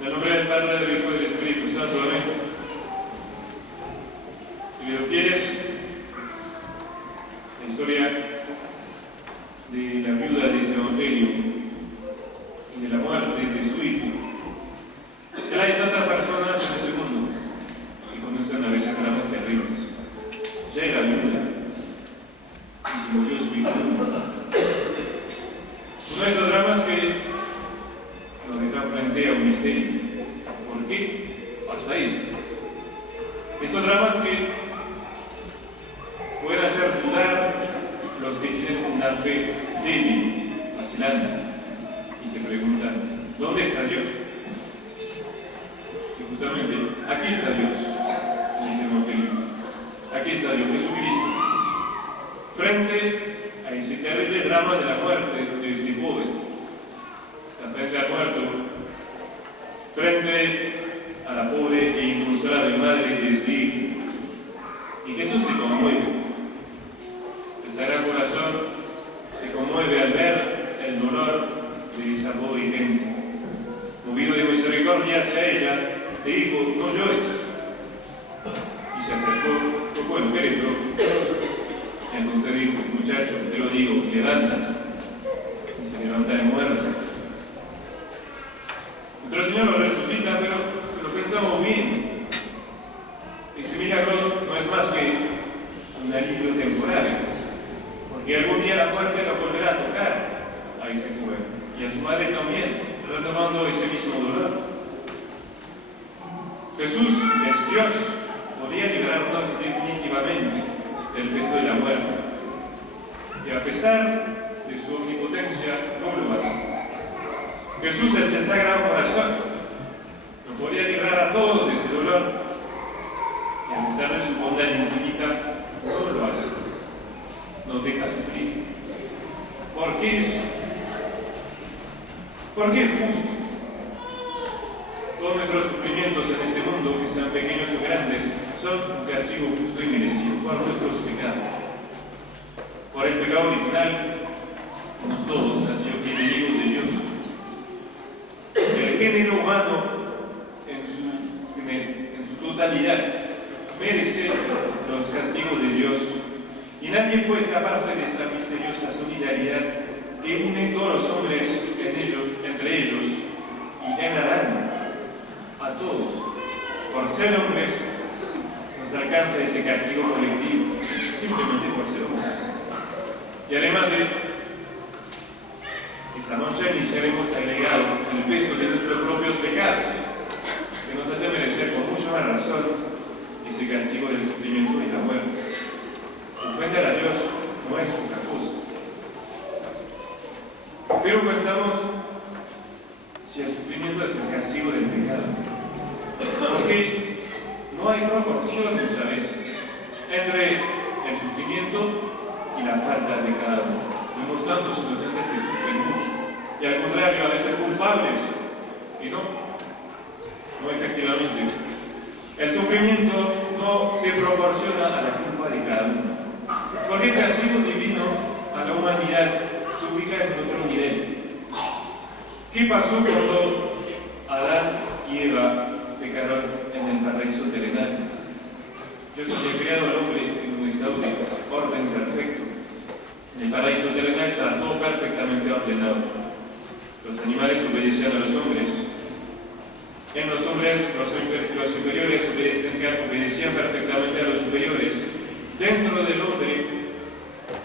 En el nombre del Padre, del Hijo y del Espíritu Santo. Amén. Queridos fieles, la historia de la viuda de ese evangelio y de la muerte de su hijo. Ya hay tantas personas en ese mundo que conocen a veces dramas terribles. Ya era viuda y se murió su hijo. Uno de esos dramas que nos dejan frente a un misterio. ¿Por qué pasa eso? Esos dramas que pueden hacer dudar los que tienen una fe débil, vacilante, y se preguntan, ¿dónde está Dios? Y justamente, aquí está Dios, dice el Evangelio. Aquí está Dios, Jesucristo, frente a ese terrible drama de la muerte de este joven. Está frente al muerto, frente a la pobre e inconsolable madre de este hijo. Y Jesús se conmueve. El Sagrado Corazón se conmueve al ver el dolor de esa pobre gente. Movido de misericordia hacia ella, le dijo, no llores. Y se acercó, tocó el féretro. Entonces dijo, muchacho, te lo digo, levántate. Y se levanta el muerto. Nuestro Señor lo resucita, pero si lo pensamos bien, ese milagro no es más que un alivio temporal, porque algún día la muerte lo volverá a tocar a ese joven y a su madre también, retomando ese mismo dolor. Jesús es Dios, podía librarnos definitivamente del peso de la muerte, y a pesar de su omnipotencia no lo hace. Jesús es el Sagrado Corazón, nos podría librar a todos de ese dolor, y a pesar de su bondad infinita, no lo hace, nos deja sufrir. ¿Por qué eso? Porque es justo. Todos nuestros sufrimientos en este mundo, que sean pequeños o grandes, son un castigo justo y merecido por nuestros pecados. Por el pecado original, somos todos nacidos enemigos de Dios. El género humano, en su totalidad, merece los castigos de Dios, y nadie puede escaparse de esa misteriosa solidaridad que une todos los hombres entre ellos y en el alma. A todos, por ser hombres, nos alcanza ese castigo colectivo, simplemente por ser hombres. Y además de esta noche iniciaremos agregado el peso de nuestros propios pecados, que nos hace merecer con mucha más razón ese castigo del sufrimiento y la muerte. Ofender a Dios no es poca cosa. Pero pensamos si el sufrimiento es el castigo del pecado, porque no hay proporción muchas veces entre el sufrimiento y la falta de pecado. Vemos tantos inocentes que sufren mucho, y al contrario, a veces culpables que no efectivamente. El sufrimiento no se proporciona a la culpa de cada uno, porque el castigo divino a la humanidad se ubica en otro nivel. ¿Qué pasó cuando Adán y Eva pecaron en el paraíso terrenal? Dios había creado al hombre en un estado de orden perfecto. En el paraíso terrenal estaba todo perfectamente ordenado. Los animales obedecían a los hombres. En los hombres, los superiores obedecían perfectamente a los superiores. Dentro del hombre,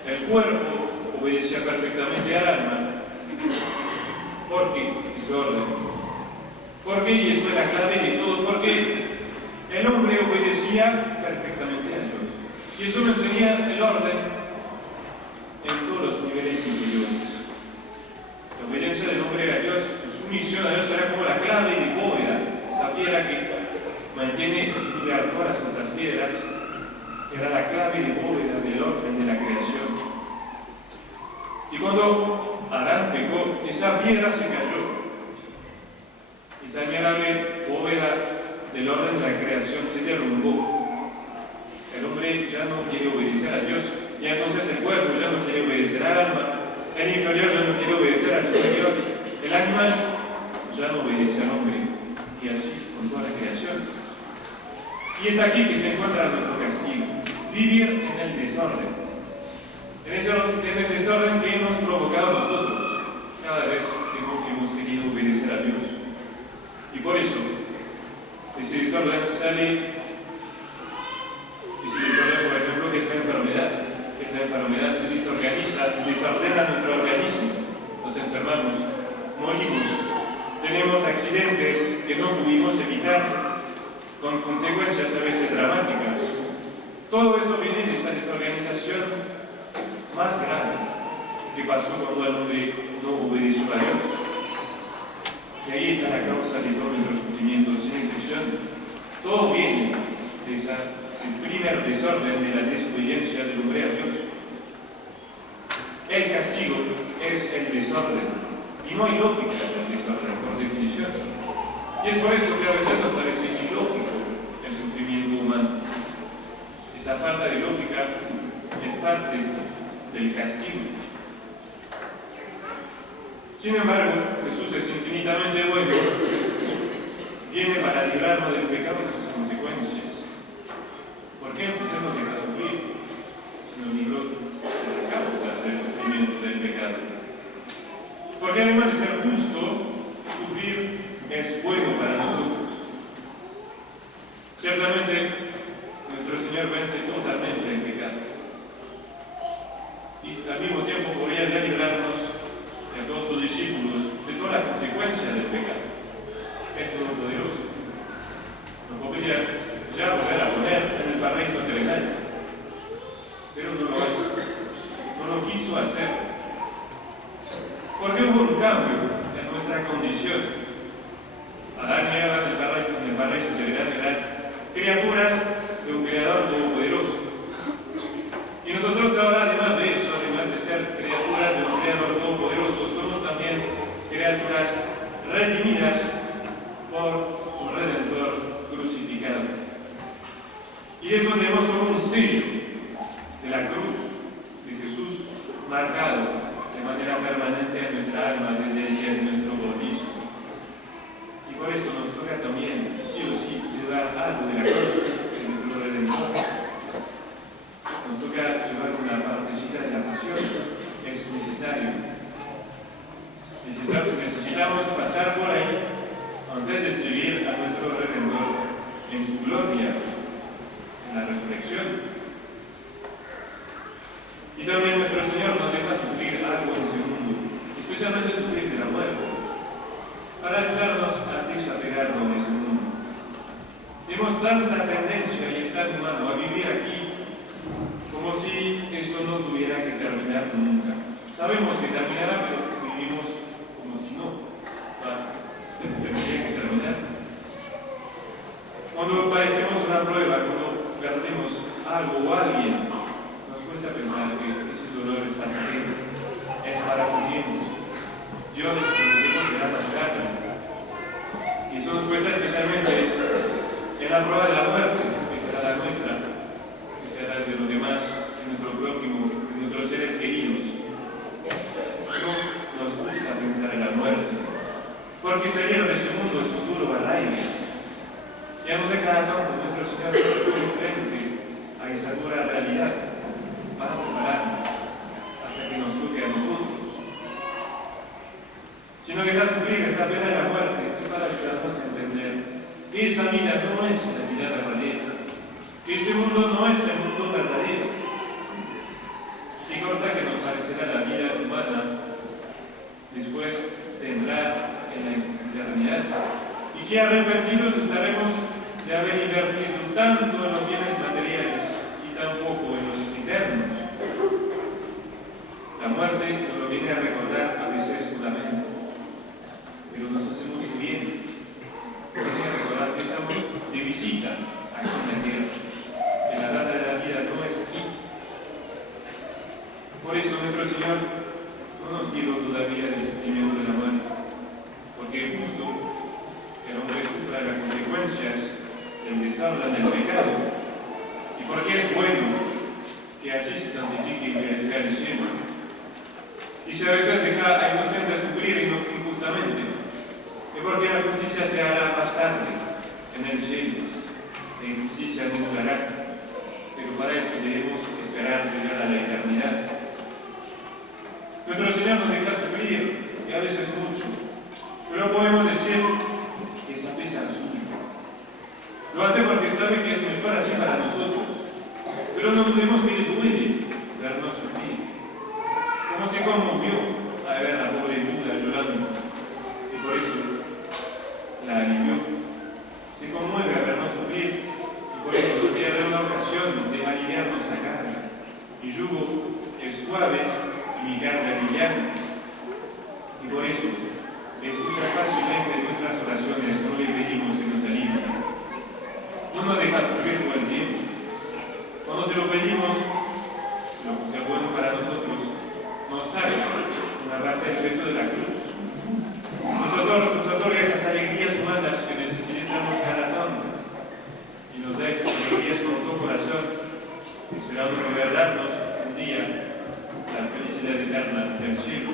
el cuerpo obedecía perfectamente al alma. ¿Por qué ese orden? ¿Por qué? Y eso es la clave de todo. Porque el hombre obedecía perfectamente a Dios. Y eso mantenía el orden en todos los niveles inferiores. La obediencia del hombre a Dios, su sumisión a Dios era como la clave de bóveda, esa piedra que mantiene en su lugar todas las otras piedras, era la clave de bóveda del orden de la creación. Y cuando Adán pecó, esa piedra se cayó. Esa admirable bóveda del orden de la creación se derrumbó. El hombre ya no quiere obedecer a Dios, y entonces el cuerpo ya no quiere obedecer al alma, el inferior ya no quiere obedecer al superior, el animal ya no obedece al hombre. y así con toda la creación. Y es aquí que se encuentra nuestro castigo, vivir en el desorden. En el desorden que hemos provocado nosotros cada vez que hemos querido obedecer a Dios. Y por eso, ese desorden sale, por ejemplo, que es la enfermedad. La enfermedad se desorganiza, se desordena nuestro organismo, nos enfermamos, morimos, tenemos accidentes que no pudimos evitar, con consecuencias a veces dramáticas. Todo eso viene de esa desorganización más grave que pasó cuando el hombre no obedeció a Dios. Y ahí está la causa de todo nuestro sufrimiento, sin excepción. Todo viene de ese primer desorden de la desobediencia del hombre a Dios. El castigo es el desorden, y no hay lógica en el desorden, por definición. Y es por eso que a veces nos parece ilógico el sufrimiento humano. Esa falta de lógica es parte del castigo. Sin embargo, Jesús es infinitamente bueno, viene para librarnos del pecado y sus consecuencias. ¿Por qué entonces nos deja sufrir? Si nos libró de la causa del sufrimiento del pecado. Porque además de ser justo, sufrir es bueno para nosotros. Ciertamente, nuestro Señor vence totalmente el pecado. Y al mismo tiempo podría ya librarnos de a todos sus discípulos de todas las consecuencias del pecado. Es todopoderoso. Nos podría ya volver a poner en el paraíso terrenal, pero no lo hace, no lo quiso hacer, porque hubo un cambio en nuestra condición. Adán y Eva en el paraíso terrenal eran criaturas de un creador todopoderoso, y nosotros ahora, además de eso, además de ser criaturas de un creador todopoderoso, somos también criaturas redimidas por un redentor crucificado. Y eso tenemos como un sello de la cruz de Jesús marcado de manera permanente en nuestra alma desde el día de nuestro bautismo. Y por eso nos toca también, sí o sí, llevar algo de la cruz de nuestro Redentor. Nos toca llevar una partecita de la pasión. Es necesario. Necesitamos pasar por ahí antes de seguir a nuestro Redentor en su gloria, en la resurrección. Y también nuestro Señor nos deja sufrir algo en ese mundo, especialmente sufrir de la muerte, para ayudarnos a desapegarnos de ese mundo. Tenemos tanta tendencia, y es tan humano, a vivir aquí como si eso no tuviera que terminar nunca. Sabemos que terminará, pero vivimos como si no tendría que terminar. Cuando padecemos una prueba, cuando perdemos algo o alguien, nos cuesta pensar que ese dolor es pasajero, es para un tiempo. Dios nos dará más grande. Y eso nos cuesta especialmente en la prueba de la muerte, que será la nuestra, que será la de los demás, de nuestro prójimo, de nuestros seres queridos. No nos gusta pensar en la muerte, porque salir de ese mundo es un duro al aire. Ya no sé cada tanto nuestro Señor nos pone frente a esa dura realidad para prepararnos hasta que nos toque a nosotros. Si no dejas sufrir esa pena de la muerte, es para ayudarnos a entender que esa vida no es la vida verdadera, que ese mundo no es el mundo verdadero. Y corta que nos parecerá la vida humana, después tendrá en la eternidad. Y que arrepentidos estaremos de haber invertido tanto en los bienes materiales y tan poco en los eternos. La muerte nos lo viene a recordar a veces solamente, pero nos hace mucho bien. Nos viene a recordar que estamos de visita aquí en la tierra, que la data de la vida no es aquí. Por eso nuestro Señor no nos libró todavía del sufrimiento de la muerte, porque es justo que el hombre sufra las consecuencias del desorden del pecado, y porque es bueno que así se santifique y merezca el cielo. Y si a veces deja a inocentes sufrir injustamente, y porque la justicia se hará más tarde en el cielo. La injusticia no durará, pero para eso debemos esperar llegar a la eternidad. Nuestro Señor nos deja sufrir, y a veces mucho, pero podemos decir que es a pesar suyo. Lo hace porque sabe que es mejor así para nosotros, pero no dudemos que le duele vernos sufrir. Como se conmovió al ver a la pobre viuda llorando, y por eso la alivió. Se conmueve al vernos sufrir, y por eso pierde una ocasión de aliviarnos la carga. Mi yugo es suave y mi carga liviana. Y por eso escucha fácilmente nuestras oraciones cuando le pedimos que nos alivie. No nos deja sufrir todo el tiempo. Cuando se lo pedimos, si lo que sea bueno para nosotros, nos saca una parte del peso de la cruz. Nos otorga esas alegrías humanas que necesitamos cada tanto. Y nos da esas alegrías con todo corazón, esperando poder darnos un día la felicidad eterna del cielo.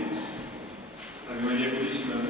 Ave María Purísima,